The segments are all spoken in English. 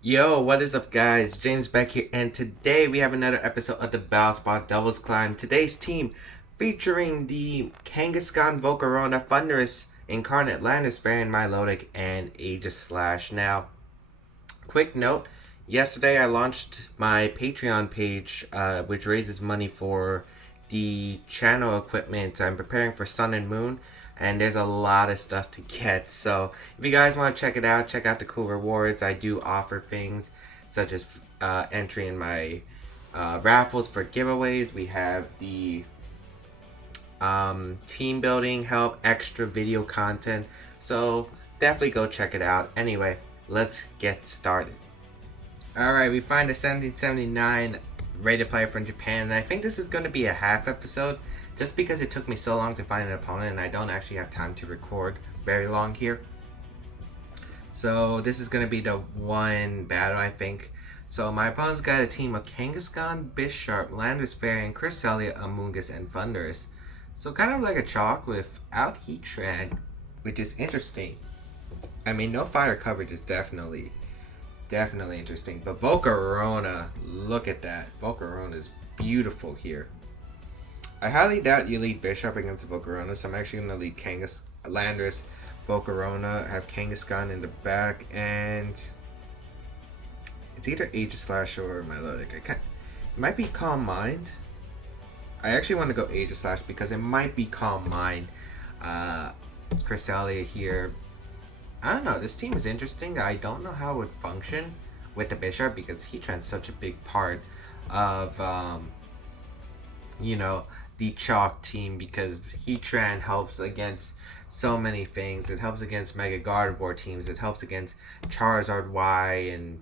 Yo, what is up, guys? James Baek here, and today we have another episode of the Battle Spot Doubles Climb. Today's team featuring the Kangaskhan Volcarona Thunderous Incarnate Landorus-Therian Milotic and Aegislash. Now, quick note: yesterday I launched my Patreon page, which raises money for the channel equipment. I'm preparing for Sun and Moon, and there's a lot of stuff to get. So if you guys want to check it out, check out the cool rewards. I do offer things such as entry in my raffles for giveaways. We have the team building help, extra video content. So definitely go check it out. Anyway, let's get started. Alright, we find a 1779 rated player from Japan, and I think this is going to be a half episode just because it took me so long to find an opponent and I don't actually have time to record very long here. So this is going to be the one battle, I think. So my opponent's got a team of Kangaskhan, Bisharp, Landorus-Therian, Cresselia, Amoonguss, and Thunderous. So kind of like a chalk without Heatran, which is interesting. I mean, no fire coverage is definitely interesting. But Volcarona, look at that. Volcarona is beautiful here. I highly doubt you lead Bishop against Volcarona, so I'm actually going to lead Landorus, Volcarona, have Kangaskhan in the back, and it's either Aegislash or Milotic. It might be Calm Mind. I actually want to go Aegislash because it might be Calm Mind. Cresselia here. I don't know, this team is interesting. I don't know how it would function with the Bishop because Heatran's such a big part of, the Chalk team, because Heatran helps against so many things. It helps against Mega Gardevoir teams. It helps against Charizard Y and,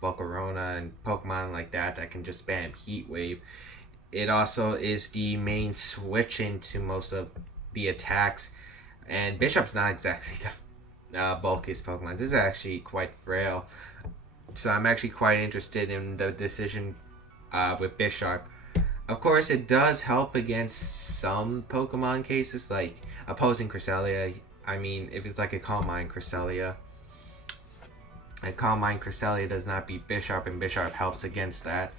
Volcarona and Pokemon like that can just spam Heat Wave. It also is the main switch into most of the attacks. And Bishop's not exactly the bulkiest Pokemon. This is actually quite frail. So I'm actually quite interested in the decision with Bishop. Of course, it does help against some Pokemon cases, like opposing Cresselia. I mean, if it's like a Calm Mind Cresselia. A Calm Mind Cresselia does not beat Bishop, and Bishop helps against that.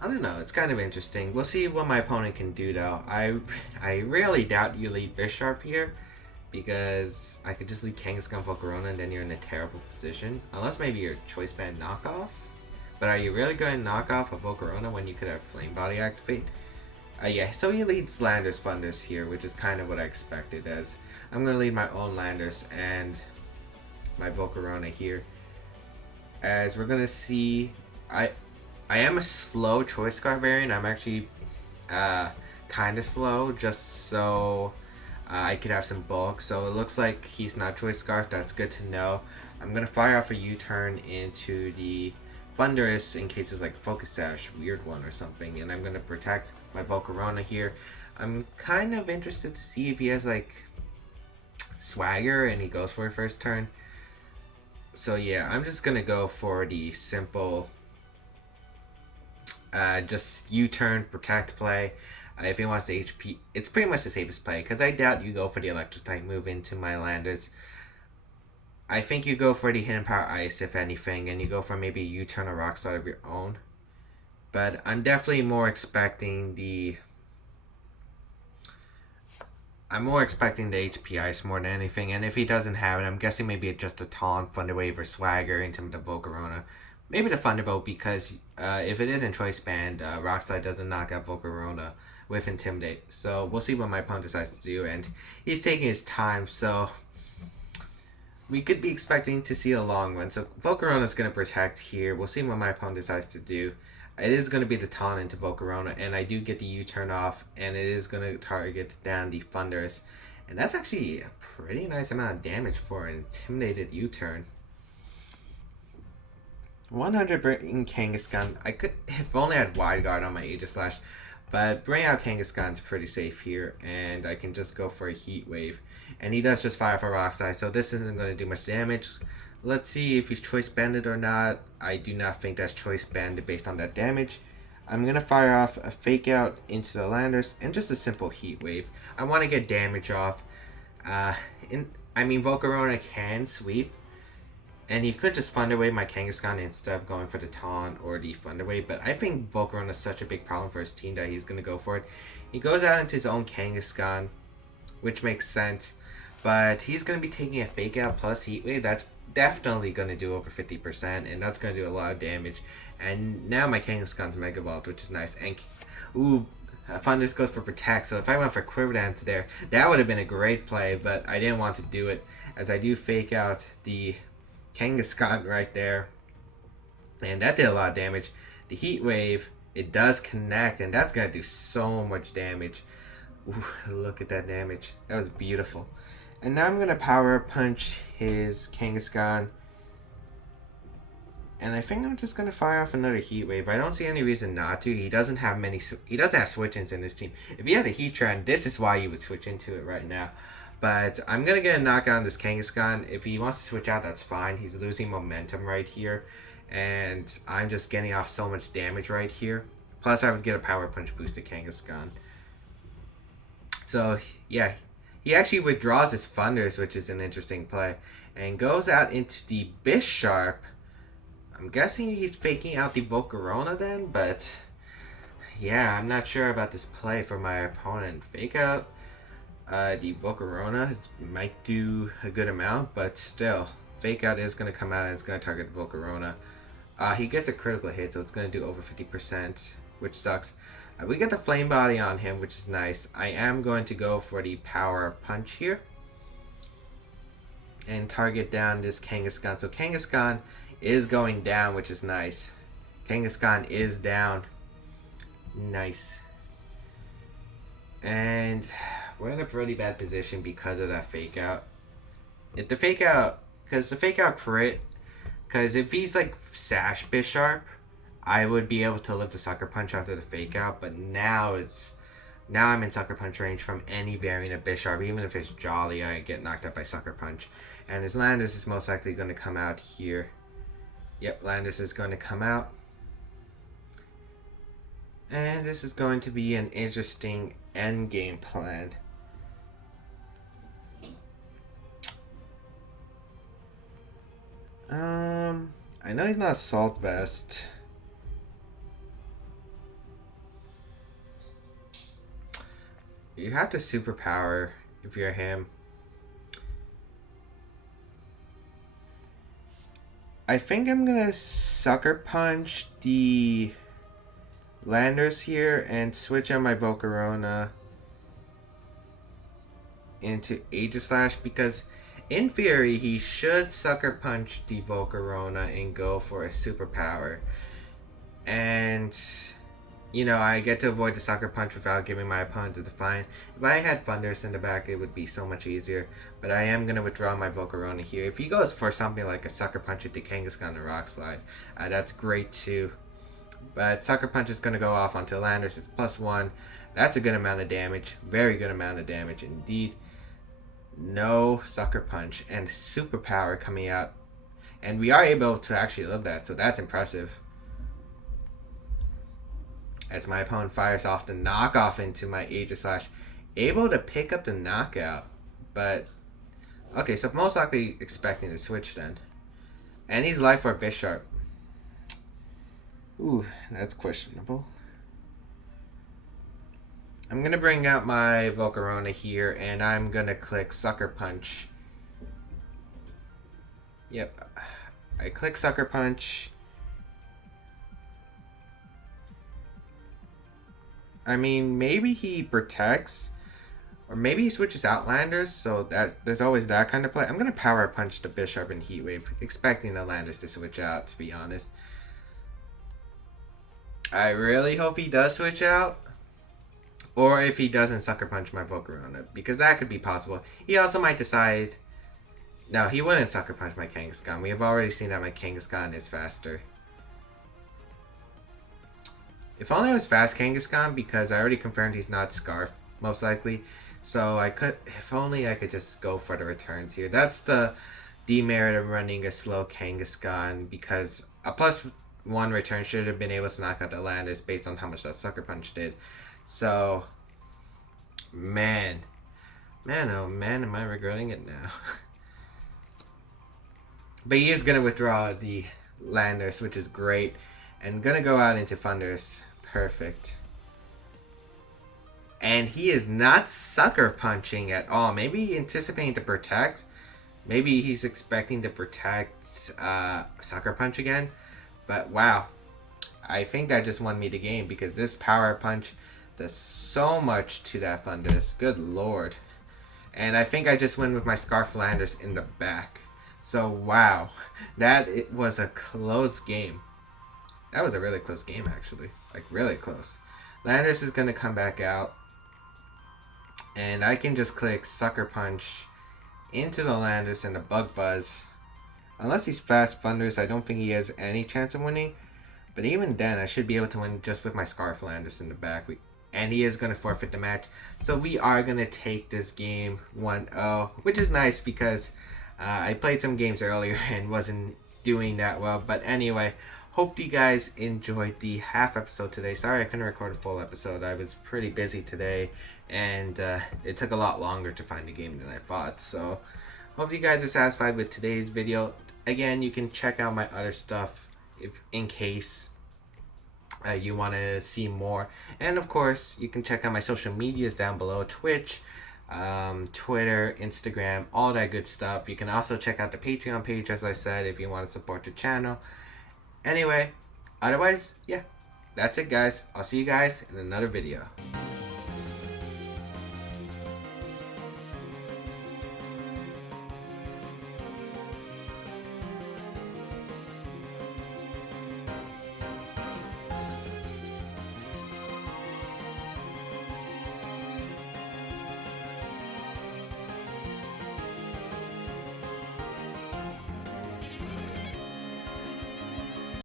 I don't know, it's kind of interesting. We'll see what my opponent can do, though. I really doubt you lead Bishop here, because I could just lead Kangaskhan Volcarona and then you're in a terrible position. Unless maybe you're Choice Band knockoff. But are you really going to knock off a Volcarona when you could have Flame Body activate? Yeah, so he leads Landorus Thunders here, which is kind of what I expected, as I'm going to lead my own Landorus and my Volcarona here. As we're going to see, I am a slow Choice Scarf variant. I'm actually kind of slow, just so I could have some bulk. So it looks like he's not Choice Scarf. That's good to know. I'm going to fire off a U-turn into the Thunderous in case it's like Focus Sash, weird one or something, and I'm going to protect my Volcarona here. I'm kind of interested to see if he has like Swagger and he goes for a first turn. So yeah, I'm just going to go for the simple just U-turn, protect play. If he wants the HP, it's pretty much the safest play, because I doubt you go for the Electric type move into my Landers. I think you go for the Hidden Power Ice, if anything, and you go for maybe a U-turn or Rock Slide of your own. But I'm definitely more expecting the... I'm more expecting the HP Ice more than anything, and if he doesn't have it, I'm guessing maybe it's just a Taunt, Thunder Wave, or Swagger into the Volcarona. Maybe the Thunderbolt, because if it isn't Choice Band, Rock Slide doesn't knock out Volcarona with Intimidate. So we'll see what my opponent decides to do, and he's taking his time, so we could be expecting to see a long one. So Volcarona's going to protect here. We'll see what my opponent decides to do. It is going to be the taunt into Volcarona, and I do get the U-turn off, and it is going to target down the Thunderous. And that's actually a pretty nice amount of damage for an intimidated U-turn. 100 bring Kangaskhan. I could if only I had Wide Guard on my Aegislash, but bring out Kangaskhan's pretty safe here, and I can just go for a Heat Wave. And he does just fire for Rock Slide, so this isn't going to do much damage. Let's see if he's Choice Banded or not. I do not think that's Choice Banded based on that damage. I'm going to fire off a Fake Out into the Landers and just a simple Heat Wave. I want to get damage off. Volcarona can sweep, And he could just Thunder Wave my Kangaskhan instead of going for the Taunt or the Thunder Wave. But I think Volcarona is such a big problem for his team that he's going to go for it. He goes out into his own Kangaskhan, which makes sense. But he's going to be taking a Fake Out plus Heat Wave. That's definitely going to do over 50%. And that's going to do a lot of damage. And now my Kangaskhan's Mega Evolved, which is nice. And, ooh, Thunders goes for Protect. So if I went for Quiver Dance there, that would have been a great play. But I didn't want to do it, as I do Fake Out the Kangaskhan right there, and that did a lot of damage. The Heat Wave, it does connect, and that's gonna do so much damage. Ooh, look at that damage. That was beautiful. And now I'm gonna Power Punch his Kangaskhan, and I think I'm just gonna fire off another Heat Wave. I don't see any reason not to. He doesn't have switch-ins in this team. If he had a Heatran, this is why you would switch into it right now. But I'm going to get a knockout on this Kangaskhan. If he wants to switch out, that's fine. He's losing momentum right here. And I'm just getting off so much damage right here. Plus, I would get a Power Punch boosted Kangaskhan. So, yeah. He actually withdraws his Thunders, which is an interesting play. And goes out into the Bisharp. I'm guessing he's faking out the Volcarona then. But, yeah, I'm not sure about this play for my opponent. Fake out the Volcarona might do a good amount, but still, Fake Out is going to come out and it's going to target Volcarona. He gets a critical hit, so it's going to do over 50%, which sucks. We get the Flame Body on him, which is nice. I am going to go for the Power Punch here and target down this Kangaskhan. So Kangaskhan is going down, which is nice. Kangaskhan is down. Nice. And we're in a pretty bad position because of that Fake Out. If the Fake Out, because the Fake Out crit, because if he's like Sash Bisharp, I would be able to live the Sucker Punch after the Fake Out. But now I'm in Sucker Punch range from any variant of Bisharp. Even if it's Jolly, I get knocked out by Sucker Punch. And his Landorus is most likely going to come out here. Yep, Landorus is going to come out. And this is going to be an interesting endgame plan. I know he's not Assault Vest. You have to Superpower if you're him. I think I'm gonna Sucker Punch the Landorus here and switch on my Volcarona into Aegislash, because in theory he should Sucker Punch the Volcarona and go for a Superpower. And you know, I get to avoid the Sucker Punch without giving my opponent a Defiant. If I had Thunders in the back, it would be so much easier. But I am going to withdraw my Volcarona here. If he goes for something like a Sucker Punch with the Kangaskhan and Rock Slide, that's great too. But Sucker Punch is going to go off onto Landorus. It's +1. That's a good amount of damage. Very good amount of damage indeed. No Sucker Punch and Superpower coming out. And we are able to actually live that, so that's impressive. As my opponent fires off the knockoff into my Aegislash. Able to pick up the knockout. But, okay, so most likely expecting to switch then. And he's Life Orb Bisharp. Ooh, that's questionable. I'm going to bring out my Volcarona here, and I'm going to click Sucker Punch. Yep. I click Sucker Punch. I mean, maybe he protects, or maybe he switches Outlanders, so that there's always that kind of play. I'm going to Power Punch the Bisharp and Heat Wave, expecting the Landers to switch out, to be honest. I really hope he does switch out, or if he doesn't Sucker Punch my Volcarona, because that could be possible. He also might decide, no, he wouldn't Sucker Punch my Kangaskhan. We have already seen that my Kangaskhan is faster. If only I was fast Kangaskhan, because I already confirmed he's not Scarf, most likely. So I could, if only I could just go for the returns here. That's the demerit of running a slow Kangaskhan, because a +1 return should have been able to knock out the Landers based on how much that Sucker Punch did. So, man, oh man, am I regretting it now. But he is going to withdraw the Landorus, which is great. And going to go out into Thunderous. Perfect. And he is not Sucker Punching at all. Maybe anticipating to protect. Maybe he's expecting to protect Sucker Punch again. But wow. I think that just won me the game because this Power Punch does so much to that Thunderous. Good lord. And I think I just win with my Scarf Landorus in the back. So wow. It was a close game. That was a really close game actually. Like really close. Landorus is going to come back out. And I can just click Sucker Punch into the Landorus and the Bug Buzz. Unless he's Fast Thunderous, I don't think he has any chance of winning. But even then, I should be able to win just with my Scarf Landorus in the back. And he is going to forfeit the match. So we are going to take this game 1-0. Which is nice because I played some games earlier and wasn't doing that well. But anyway, hope you guys enjoyed the half episode today. Sorry I couldn't record a full episode. I was pretty busy today. And it took a lot longer to find the game than I thought. So hope you guys are satisfied with today's video. Again, you can check out my other stuff in case you want to see more. And of course, you can check out my social medias down below. Twitch, Twitter, Instagram, all that good stuff. You can also check out the Patreon page, as I said, if you want to support the channel. Anyway, otherwise, yeah, that's it guys. I'll see you guys in another video.